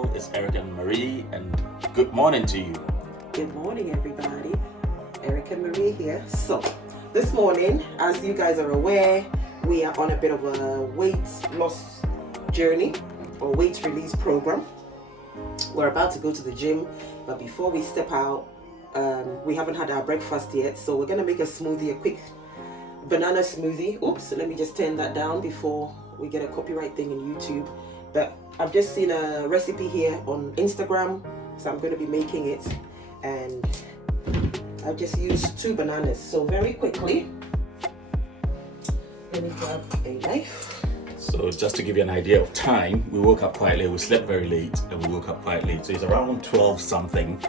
channel. It's Eric and Marie, and good morning to you. Good morning, everybody. Eric and Marie here. So, this morning, as you guys are aware, we are on a bit of a weight loss journey or weight release program. We're about to go to the gym, but before we step out, we haven't had our breakfast yet, so we're gonna make a smoothie, a quick banana smoothie. Oops, let me just turn that down before we get a copyright thing in YouTube. But I've just seen a recipe here on Instagram, so I'm going to be making it, and I've just used 2 bananas. So very quickly, let me grab a knife. So just to give you an idea of time, we woke up quite late. We slept very late and we woke up quite late. So it's around 12 something,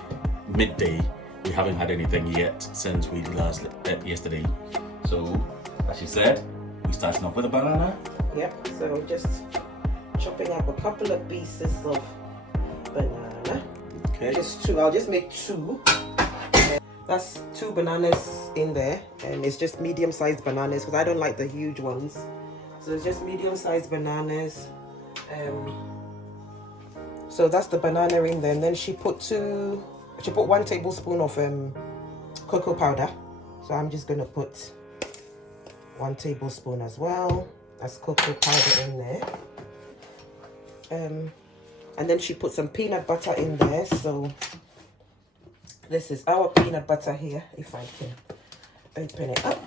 midday. We haven't had anything yet since we last yesterday. So as you said, we're starting off with a banana. Yep, so just chopping up a couple of pieces of banana. Okay. Just 2. I'll just make 2. That's 2 bananas in there, and it's just medium-sized bananas because I don't like the huge ones. So it's just medium-sized bananas. So that's the banana in there, and then she put 1 tablespoon of cocoa powder. So I'm just gonna put 1 tablespoon as well. That's cocoa powder in there. And then she put some peanut butter in there. So this is our peanut butter here, if I can open it up.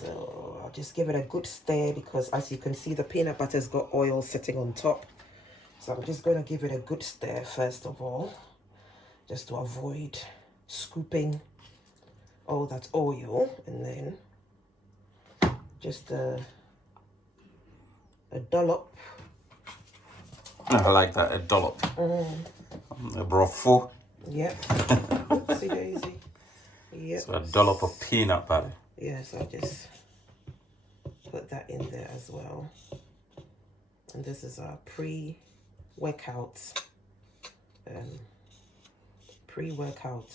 So I'll just give it a good stir because, as you can see, the peanut butter's got oil sitting on top. So I'm just going to give it a good stir first of all, just to avoid scooping all that oil. And then just a dollop. I like that, a dollop. A brothel. Yep. Oopsie daisy. Yep. So a dollop of peanut butter. Yes, I'll just put that in there as well. And this is our pre-workout,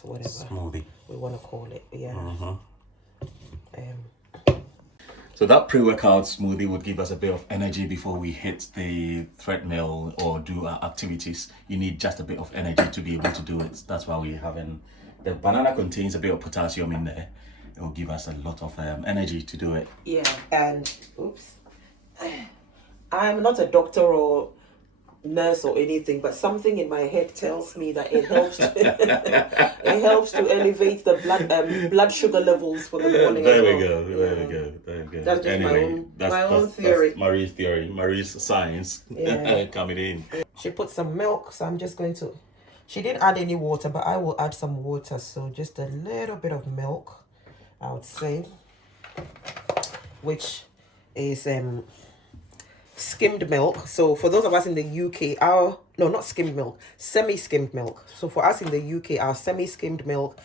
whatever Smoothie. we want to call it. Yeah. So that pre-workout smoothie would give us a bit of energy before we hit the treadmill or do our activities. You need just a bit of energy to be able to do it. That's why we're having, the banana contains a bit of potassium in there. It will give us a lot of energy to do it. Yeah, and oops, I'm not a doctor or nurse or anything, but something in my head tells me that it helps to, it helps to elevate the blood sugar levels for the morning. There we go. That's just anyway, my own theory. That's Marie's theory, Marie's science coming in. She put some milk, so I'm just going to, she didn't add any water, but I will add some water. So just a little bit of milk, I would say, which is skimmed milk. So for those of us in the UK, not skimmed milk, semi-skimmed milk. So for us in the UK, our semi-skimmed milk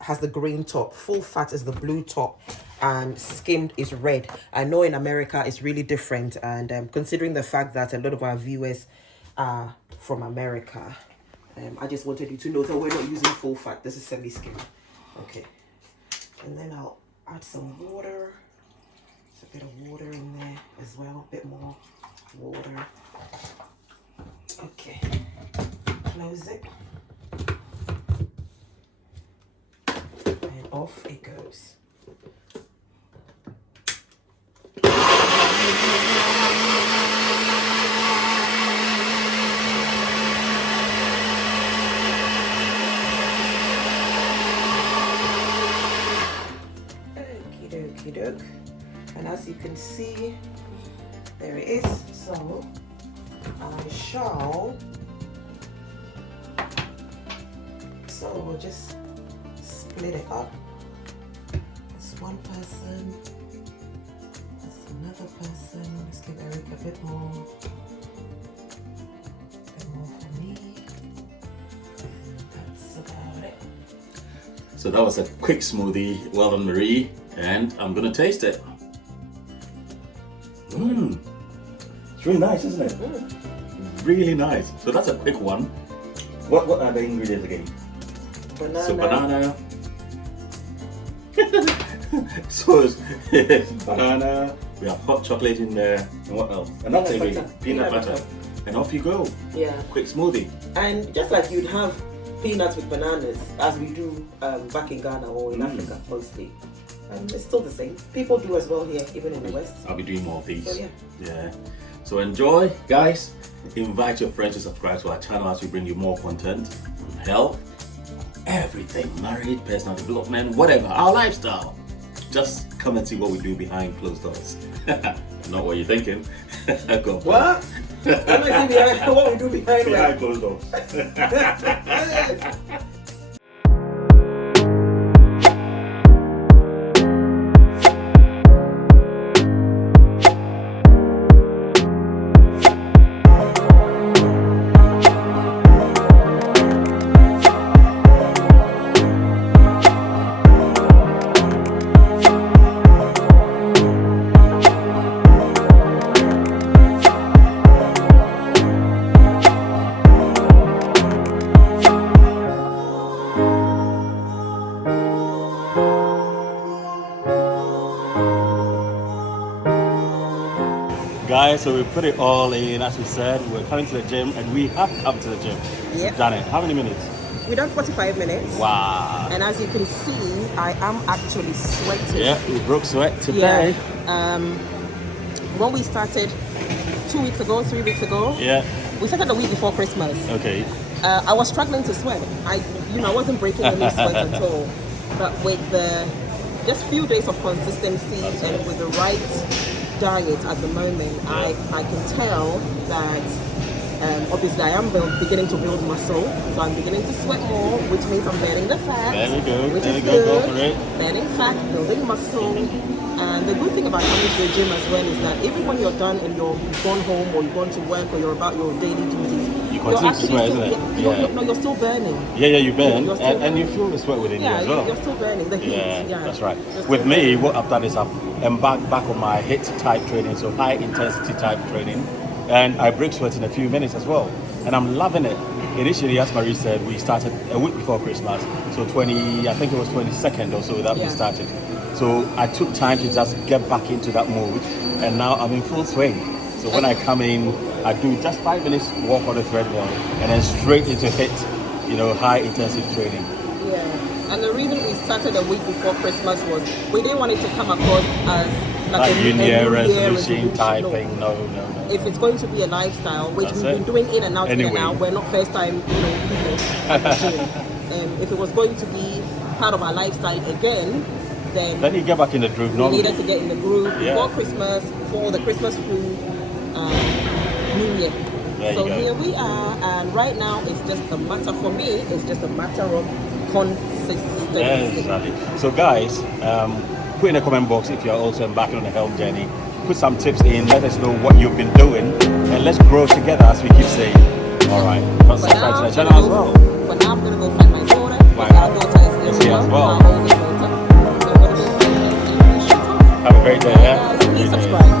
has the green top, full fat is the blue top, and skimmed is red. I know in America it's really different, and considering the fact that a lot of our viewers are from America, I just wanted you to know that we're not using full fat. This is semi-skimmed. Okay, and then I'll add some water. A bit of water in there as well, a bit more water. Okay, close it, and off it goes. Okie dokie doke. And as you can see, there it is. So I shall, we'll just split it up. That's one person, that's another person. Let's give Eric a bit more for me. And that's about it. So that was a quick smoothie. Well done, Marie. And I'm gonna taste it. It's really nice, isn't it? Really nice. So that's a quick one. What are the ingredients again? Banana. So banana. So it's banana. We have hot chocolate in there. And what else? And that's Peanut ingredient. butter. Peanut butter. and off you go. Yeah. Quick smoothie. And just like you'd have peanuts with bananas, as we do back in Ghana or in Africa mostly. It's still the same. People do as well here, even in the West. I'll be doing more of these. So, yeah. So enjoy, guys. Invite your friends to subscribe to our channel as we bring you more content, health, everything, marriage, personal development, whatever, our lifestyle. Just come and see what we do behind closed doors. Not what you're thinking. Go on. What? I'm not behind what we do behind closed doors. Guys, so we put it all in, as we said, we're coming to the gym, and we have come to the gym. Yep. We've done it. How many minutes? We done 45 minutes. Wow. And as you can see, I am actually sweating. Yeah, we broke sweat today. When we started 2 weeks ago, 3 weeks ago, we started a week before Christmas. Okay. I was struggling to sweat. I wasn't breaking any sweat at all. But with the just few days of consistency and with the right diet at the moment, I can tell that obviously I am beginning to build muscle, so I'm beginning to sweat more, which means I'm burning the fat. There we go. Which there is we go. good. Go for it. Burning fat, building muscle. And the good thing about coming to the gym as well is that even when you're done and you've gone home or you've gone to work or you're about your daily duties, You continue to sweat, isn't it? You're still burning. Yeah, you burn, You're still and you feel the sweat within you as well. You're still burning. The heat. Yeah, that's right. With me, what I've done is I've embarked back on my HIIT type training, so high intensity type training, and I break sweat in a few minutes as well, and I'm loving it. Initially, as Marie said, we started a week before Christmas, so I think it was 22nd or so that we started. So I took time to just get back into that mood, and now I'm in full swing. So when I come in, I do just 5 minutes walk on the treadmill, and then straight into HIIT, high intensity training. Yeah, and the reason we started a week before Christmas was we didn't want it to come across as like a New Year resolution resolution type thing. No. If it's going to be a lifestyle, which That's we've it. been doing in and out, Anyway. we're not first time, people at the gym. If it was going to be part of our lifestyle again, then you get back in the groove we normally. needed to get in the groove before Yeah. Christmas, for the Christmas food, New Year. There So you go. here we are, and right now it's just a matter, for me, it's just a matter of consistency. Exactly. So guys, put in the comment box if you're also embarking on a health journey. Put some tips in, let us know what you've been doing, and let's grow together, as we keep saying. Alright, subscribe to the channel as well. For now, I'm going to go find my daughter. Right. Our daughter is Is here as well. Our oldest daughter. So I'm going to go find her and shoot off. Have a great day, yeah? Please subscribe.